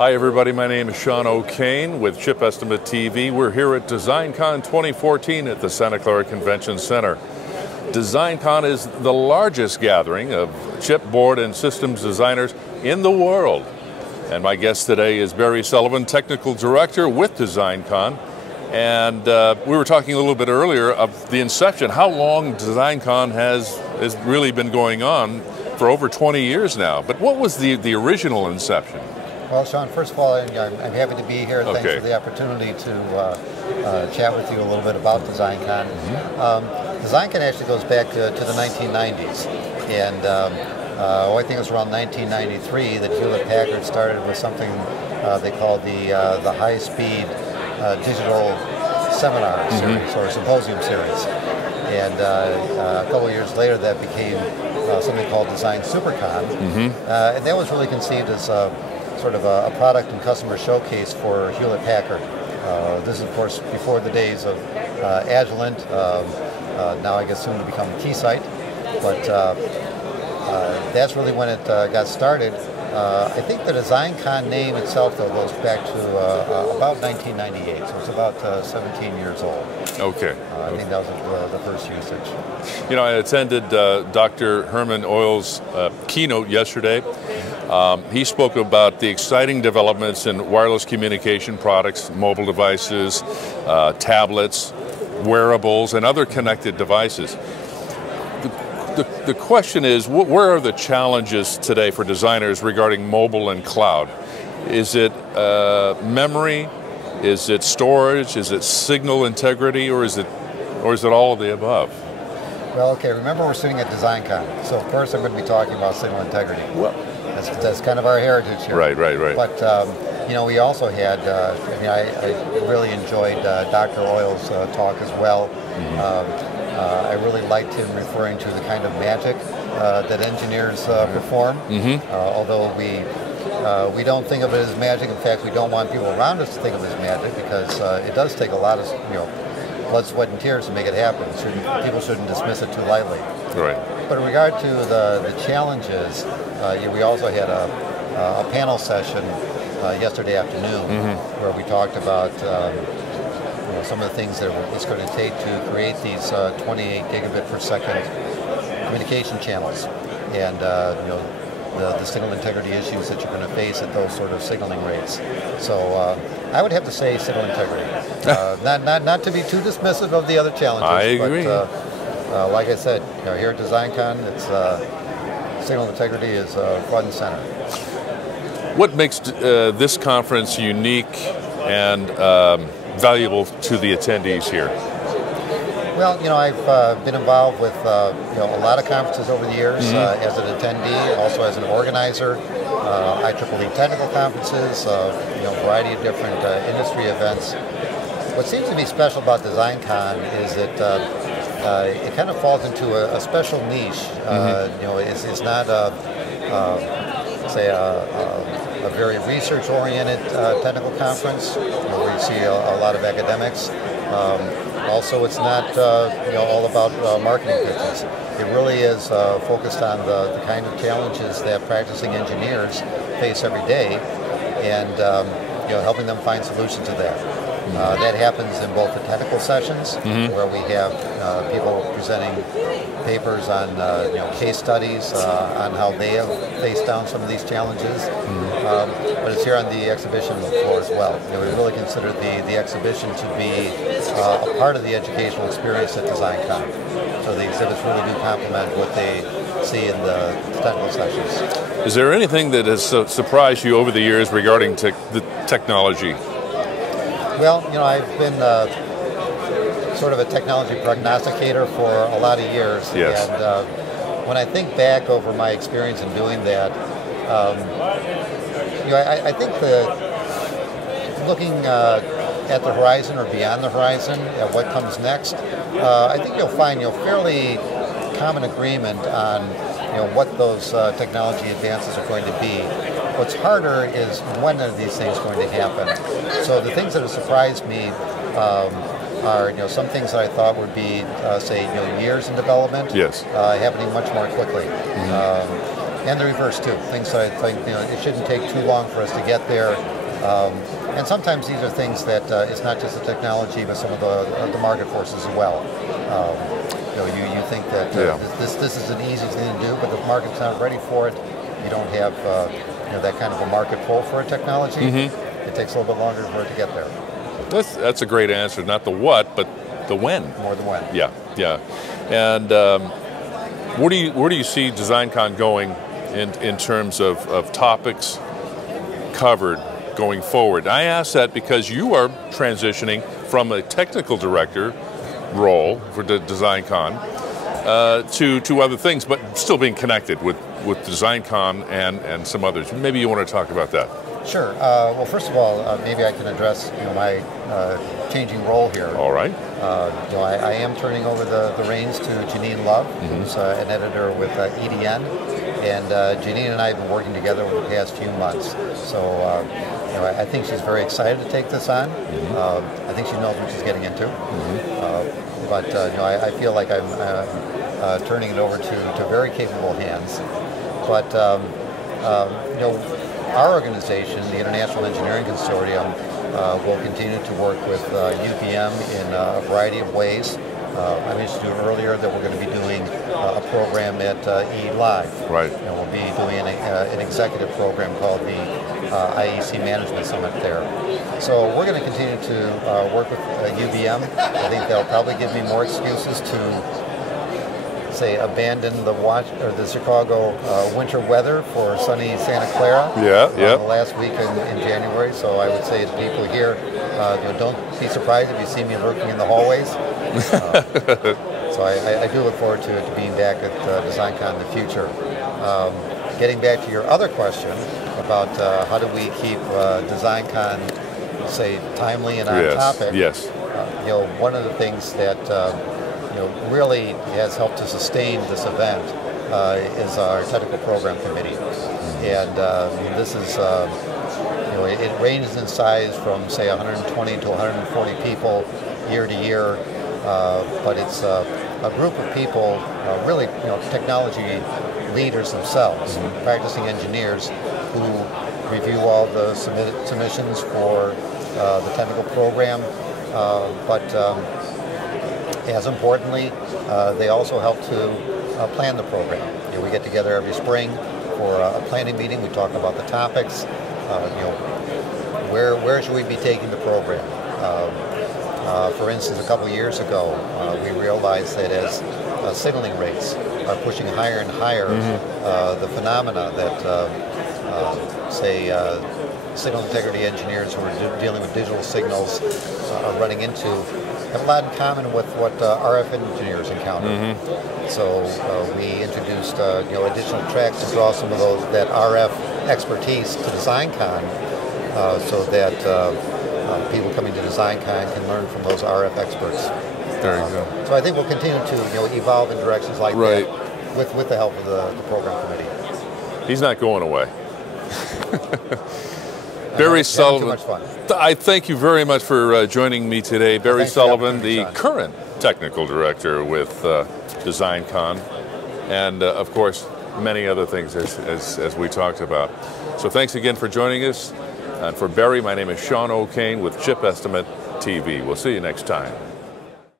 Hi everybody, my name is Sean O'Kane with Chip Estimate TV. We're here at DesignCon 2014 at the Santa Clara Convention Center. DesignCon is the largest gathering of chip, board, and systems designers in the world. And my guest today is Barry Sullivan, Technical Director with DesignCon. And we were talking a little bit earlier of the inception, how long DesignCon has really been going on for over 20 years now. But what was the original inception? Well, Sean, first of all, I'm happy to be here. Thanks for the opportunity to chat with you a little bit about DesignCon. DesignCon actually goes back to the 1990s. And I think it was around 1993 that Hewlett-Packard started with something they called the high-speed digital seminar series or symposium series. And a couple of years later that became something called Design SuperCon. And that was really conceived as sort of a product and customer showcase for Hewlett-Packard. This is, of course, before the days of Agilent, now I guess soon to become Keysight. But that's really when it got started. I think the DesignCon name itself, though, goes back to about 1998, so it's about 17 years old. Okay. I think that was the first usage. You know, I attended Dr. Herman Oyle's keynote yesterday. He spoke about the exciting developments in wireless communication products, mobile devices, tablets, wearables, and other connected devices. The question is, where are the challenges today for designers regarding mobile and cloud? Is it memory? Is it storage? Is it signal integrity? Or is it all of the above? Well, okay, remember we're sitting at DesignCon, so of course I'm going to be talking about signal integrity. Well, that's kind of our heritage here. Right. But, you know, we also had, I really enjoyed Dr. Oyle's talk as well. I really liked him referring to the kind of magic that engineers perform, although we don't think of it as magic. In fact, we don't want people around us to think of it as magic because it does take a lot of, blood, sweat, and tears to make it happen. People shouldn't dismiss it too lightly. Right. But in regard to the challenges, we also had a panel session yesterday afternoon where we talked about some of the things that it's going to take to create these 28 gigabit per second communication channels, and the signal integrity issues that you're going to face at those sort of signaling rates. So I would have to say signal integrity. Not to be too dismissive of the other challenges. I agree. But like I said, here at DesignCon, it's signal integrity is front and center. What makes this conference unique and valuable to the attendees here? Well, I've been involved with a lot of conferences over the years as an attendee, also as an organizer. IEEE technical conferences, a variety of different industry events. What seems to be special about DesignCon is that it kind of falls into a special niche. It's not a very research-oriented technical conference where we see a lot of academics. Also, it's not all about marketing pitches. It really is focused on the kind of challenges that practicing engineers face every day, and helping them find solutions to that. That happens in both the technical sessions, where we have people presenting papers on case studies on how they have faced down some of these challenges. But it's here on the exhibition floor as well. We really consider the exhibition to be a part of the educational experience at DesignCon. So the exhibits really do complement what they see in the technical sessions. Is there anything that has surprised you over the years regarding the technology? Well, I've been sort of a technology prognosticator for a lot of years. Yes. And when I think back over my experience in doing that, I think looking at the horizon or beyond the horizon, at what comes next, I think you'll find fairly common agreement on what those technology advances are going to be. What's harder is when are these things going to happen. So the things that have surprised me are some things that I thought would be say years in development, yes, happening much more quickly. And the reverse too. Things that I think it shouldn't take too long for us to get there. And sometimes these are things that it's not just the technology, but some of the market forces as well. You think that this is an easy thing to do, but the market's not ready for it. You don't have that kind of a market pull for a technology. It takes a little bit longer for it to get there. That's a great answer. Not the what, but the when. More than when. Yeah. And where do you see DesignCon going in terms of topics covered going forward? I ask that because you are transitioning from a technical director role for DesignCon to other things, but still being connected with DesignCon and some others. Maybe you want to talk about that. Sure. Well, first of all, maybe I can address my changing role here. All right. I am turning over the reins to Janine Love, who's an editor with EDN, and Janine and I have been working together over the past few months. So I think she's very excited to take this on. I think she knows what she's getting into. But I feel like I'm turning it over to very capable hands. But our organization, the International Engineering Consortium, will continue to work with UVM in a variety of ways. I mentioned to you earlier that we're going to be doing a program at E Live. Right. And we'll be doing an executive program called the IEC Management Summit there. So we're going to continue to work with UVM. I think they'll probably give me more excuses to say abandon the Chicago winter weather for sunny Santa Clara. The last week in January. So I would say to people here, don't be surprised if you see me lurking in the hallways. So I do look forward to being back at DesignCon in the future. Getting back to your other question about how do we keep DesignCon, say, timely and on topic. Yes. One of the things that really has helped to sustain this event is our technical program committee, and this is it ranges in size from say 120 to 140 people year to year, but it's a group of people, really technology leaders themselves, practicing engineers who review all the submissions for the technical program, but as importantly, they also help to plan the program. We get together every spring for a planning meeting. We talk about the topics. Where should we be taking the program? For instance, a couple of years ago, we realized that as signaling rates are pushing higher and higher, the phenomena that, say, signal integrity engineers who are dealing with digital signals are running into have a lot in common with what RF engineers encounter. So we introduced additional tracks to draw some of that RF expertise to DesignCon, so that people coming to DesignCon can learn from those RF experts. There you go. So I think we'll continue to evolve in directions like that with the help of the program committee. He's not going away. Barry Sullivan, too much fun. I thank you very much for joining me today. Barry Sullivan, the current technical director with DesignCon, and of course, many other things as we talked about. So thanks again for joining us. And for Barry, my name is Sean O'Kane with ChipEstimate TV. We'll see you next time.